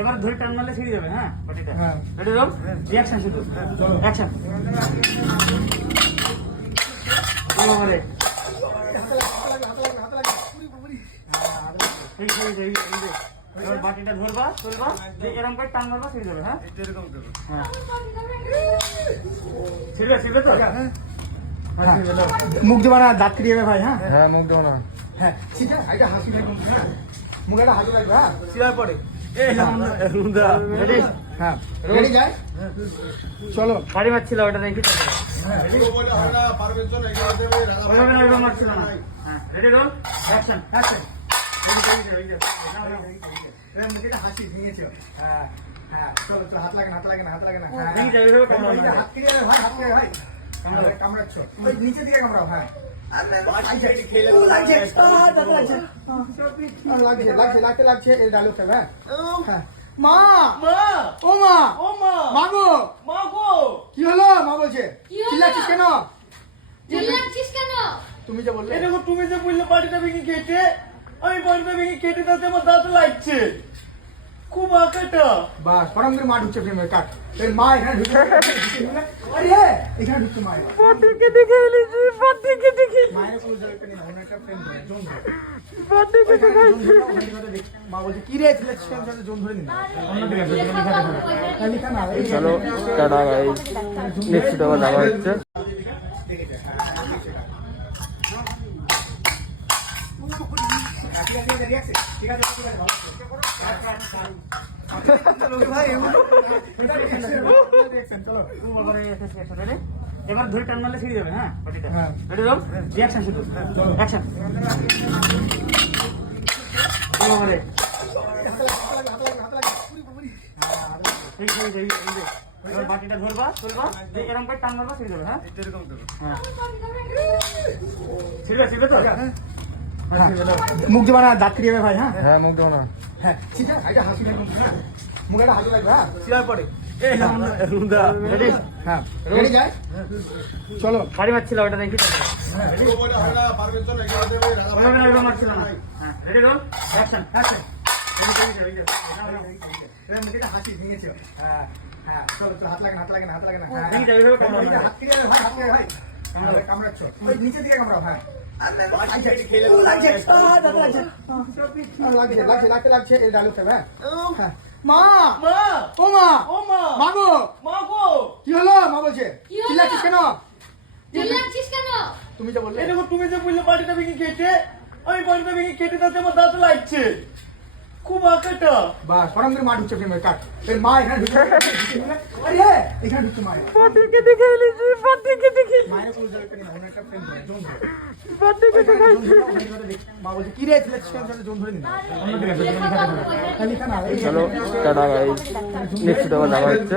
এবার ধরে টান মারলে ছিঁড়ে যাবে। হ্যাঁ বাটিটা রেডি রোল রিঅ্যাকশন শুধু অ্যাকশন। এবার বাটিটা ধরবা তুলবা এরকম করে টান মারবা ছিঁড়ে যাবে। হ্যাঁ হ্যাঁ ছিঁড়বে ছিঁড়বে তো মুখ দেবা না দাঁত কেটে যাবে ভাই। হ্যাঁ হ্যাঁ মুখ দেবো না। হ্যাঁ ঠিক আছে এটা হাসি থাকবে। হ্যাঁ মুখে একটা হাসি থাকবে। হ্যাঁ সিলার পরে হ্যাঁ রেডি যায় চলো বাড়ি মারছিল ওটা দেখি মারছিল না। হ্যাঁ রেডি রোল অ্যাকশন অ্যাকশন। হাসি ভেঙেছে। হ্যাঁ হ্যাঁ চলো চলো হাত লাগে না হাত লাগে না হাত লাগে না। হাত কেটে যাবে ভাই হাত কেটে ভাই কামড়াচ্ছ ওই নিচে দিকে কামড়াও। হ্যাঁ লাগছে এই ডায়লগটা। হ্যাঁ মা ও মা মা গো কি হলো? মা বলছে চিল্লাচ্ছিস কেন? তুমি যে বললে তুমি যে বললে বাড়িটা ভেঙে কেটে আমি বাড়িটা ভেঙে কেটে তাতে আমার দাঁত লাগছে খুব আঁকাটা। বাস পরম করে মা ঢুকছে ফ্রেমে কাট এর মা এখানে ঢুকছে। আরে এখানে ঢুকছে মা বাটিকে দেখে এলিছি বাটিকে দেখে মায়ের কোল জায়গাটা নিয়ে অন্য একটা ফ্রেম ধরে জোন ধরে বাটিকে দেখে মা বলছে কি রে ছেলে সাথে জোন ধরে নিন অন্য দিকে লিখা না। চলো টাটা গাইস নেক্সট আবার দেখা হচ্ছে। এবার ধরে টান মারলে ছিঁড়ে যাবে। হ্যাঁ বাটিটা রেডি রোল রিঅ্যাকশন শুধু অ্যাকশন। এবার বাটিটা ধরবা তুলবা এরকম করে টান মারবা ছিঁড়ে যাবে। হ্যাঁ হ্যাঁ ছিঁড়বে ছিঁড়বে তো মুখ দেবা না দাঁত কেটে যাবে ভাই। হ্যাঁ হ্যাঁ মুখ দেবো না। হ্যাঁ ঠিক আছে এটা হাসি থাকবে। হ্যাঁ মুখে একটা হাসি থাকবে। হ্যাঁ সিলার পরে রেডি হ্যাঁ রেডি যায় চলো বাড়ি মারছিল ওটা দেখি মারছিল না। হ্যাঁ রেডি রোল অ্যাকশন অ্যাকশন। হাসি ভেঙেছে। হ্যাঁ হ্যাঁ চলো চলো হাত লাগে না হাত লাগে না হাত লাগে না। হাত কেটে যাবে ভাই হাত কেটে ভাই কামড়াচ্ছ ওই নিচে দিকে কামড়াও। হ্যাঁ লাগছে এই ডায়লগটা। হ্যাঁ মা ও মা গো কি হলো? মা বলছে চিল্লাচ্ছিস কেন? তুমি যে বললে তুমি যে বললে বাড়িটা ভেঙে কেটে আমি বাড়িটা ভেঙে কেটে তাতে আমার দাঁত লাগছে খুব আঁকাটা। বাস পরম করে মা ঢুকছে ফ্রেমে কাট এর মা এখানে ঢুকছে। আরে এখানে ঢুকছে মা বাটিকে দেখে এলিছি বাটিকে দেখে মায়ের কোল জায়গাটা নিয়ে অন্য একটা ফ্রেম ধরে জোন ধরে বাটিকে দেখে মা বলছে কি রে ছেলে সাথে জোন ধরে নিন অন্য দিকে লিখা না। চলো টাটা গাইস নেক্সট আবার দেখা হচ্ছে।